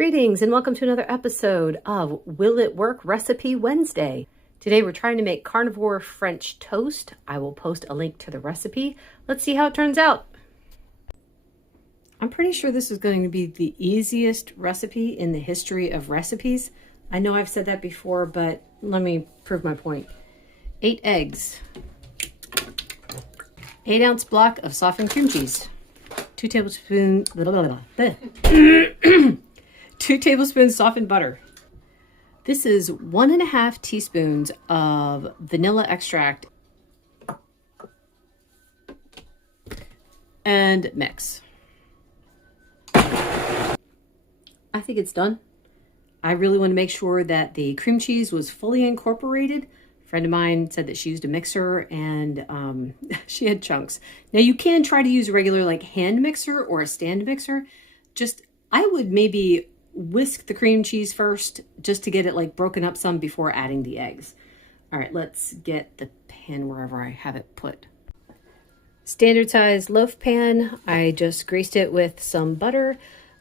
Greetings and welcome to another episode of Will It Work Recipe Wednesday. Today we're trying to make carnivore French toast. I will post a link to the recipe. Let's see how it turns out. I'm pretty sure this is going to be the easiest recipe in the history of recipes. I know I've said that before, but let me prove my point. 8 eggs, 8-ounce block of softened cream cheese, 2 tablespoons, 2 tablespoons softened butter. This is 1.5 teaspoons of vanilla extract and mix. I think it's done. I really want to make sure that the cream cheese was fully incorporated. A friend of mine said that she used a mixer and she had chunks. Now you can try to use a regular like hand mixer or a stand mixer. I would maybe whisk the cream cheese first just to get it like broken up some before adding the eggs. All right, let's get the pan wherever I have it put. Standard size loaf pan. I just greased it with some butter.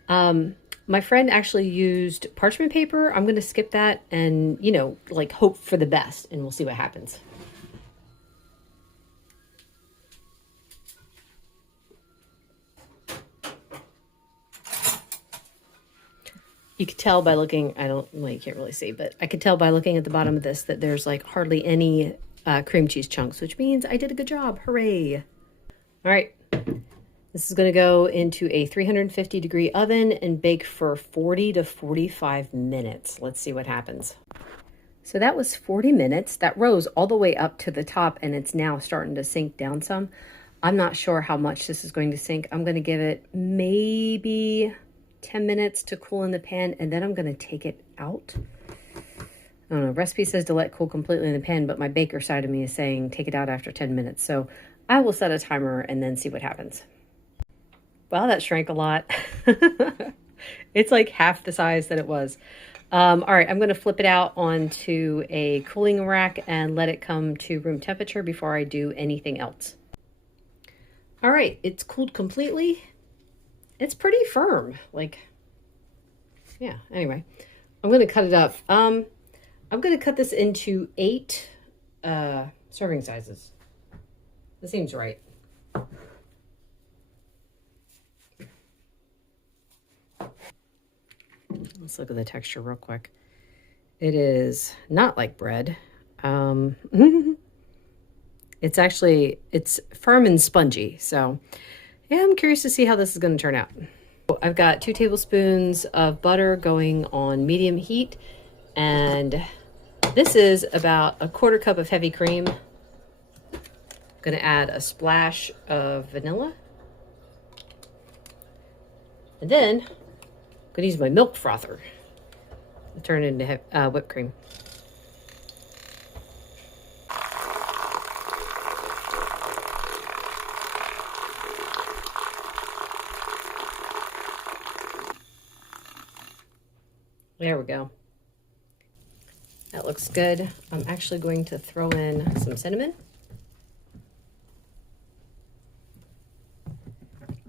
My friend actually used parchment paper. I'm going to skip that and, like hope for the best, and we'll see what happens. You could tell by looking, you can't really see, but I could tell by looking at the bottom of this that there's like hardly any cream cheese chunks, which means I did a good job. Hooray. All right. This is going to go into a 350 degree oven and bake for 40 to 45 minutes. Let's see what happens. So that was 40 minutes. That rose all the way up to the top and it's now starting to sink down some. I'm not sure how much this is going to sink. I'm going to give it maybe 10 minutes to cool in the pan, and then I'm going to take it out. I don't know, recipe says to let cool completely in the pan, but my baker side of me is saying take it out after 10 minutes. So I will set a timer and then see what happens. Wow, that shrank a lot. It's like half the size that it was. All right, I'm going to flip it out onto a cooling rack and let it come to room temperature before I do anything else. All right, it's cooled completely. It's pretty firm, anyway, I'm going to cut it up. I'm going to cut this into 8 serving sizes. That seems right. Let's look at the texture real quick. It is not like bread. It's firm and spongy. So yeah, I'm curious to see how this is going to turn out. I've got 2 tablespoons of butter going on medium heat, and this is about 1/4 cup of heavy cream. I'm going to add a splash of vanilla, and then I'm going to use my milk frother to turn it into whipped cream. There we go. That looks good. I'm actually going to throw in some cinnamon.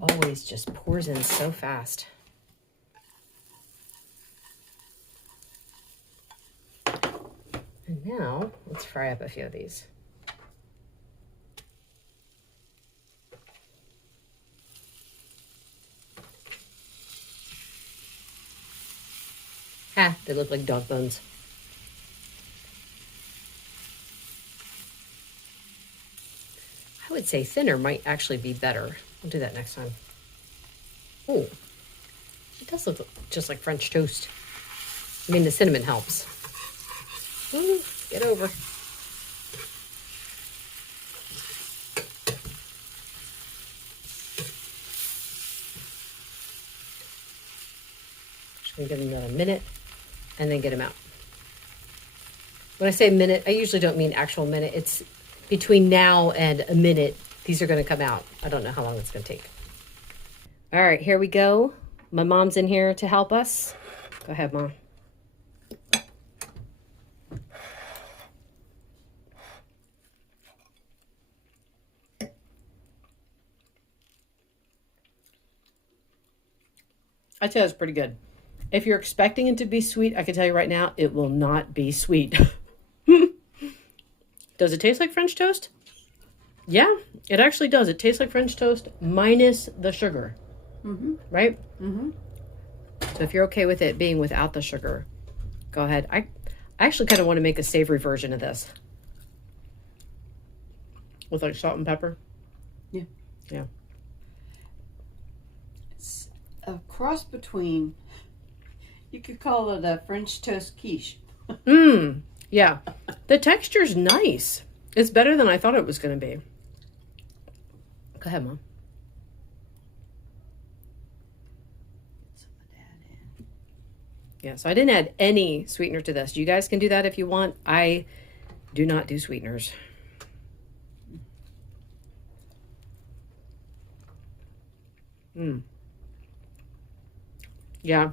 Always just pours in so fast. And now let's fry up a few of these. They look like dog bones. I would say thinner might actually be better. We'll do that next time. Oh, it does look just like French toast. I mean, the cinnamon helps. Ooh, get over. Just gonna give them another minute and then get them out. When I say minute, I usually don't mean actual minute. It's between now and a minute. These are going to come out. I don't know how long it's going to take. All right, here we go. My mom's in here to help us. Go ahead, Mom. I'd say that's pretty good. If you're expecting it to be sweet, I can tell you right now, it will not be sweet. Does it taste like French toast? Yeah, it actually does. It tastes like French toast minus the sugar. Right? So if you're okay with it being without the sugar, go ahead. I actually kind of want to make a savory version of this. With like salt and pepper. Yeah. Yeah. It's a cross between, you could call it a French toast quiche. Yeah. The texture's nice. It's better than I thought it was going to be. Go ahead, Mom. Yeah, so I didn't add any sweetener to this. You guys can do that if you want. I do not do sweeteners. Yeah,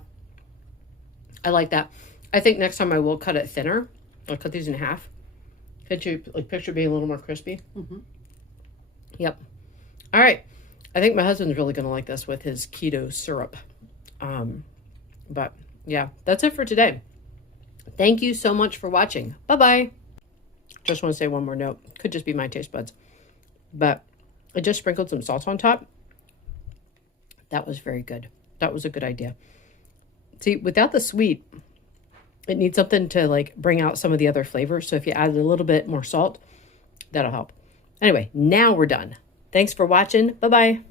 I like that. I think next time I will cut it thinner. I'll cut these in half. Could you like picture being a little more crispy? Yep. All right. I think my husband's really going to like this with his keto syrup. But yeah, that's it for today. Thank you so much for watching. Bye-bye. Just want to say one more note. Could just be my taste buds. But I just sprinkled some salt on top. That was very good. That was a good idea. See, without the sweet, it needs something to like bring out some of the other flavors. So if you add a little bit more salt, that'll help. Anyway, now we're done. Thanks for watching. Bye-bye.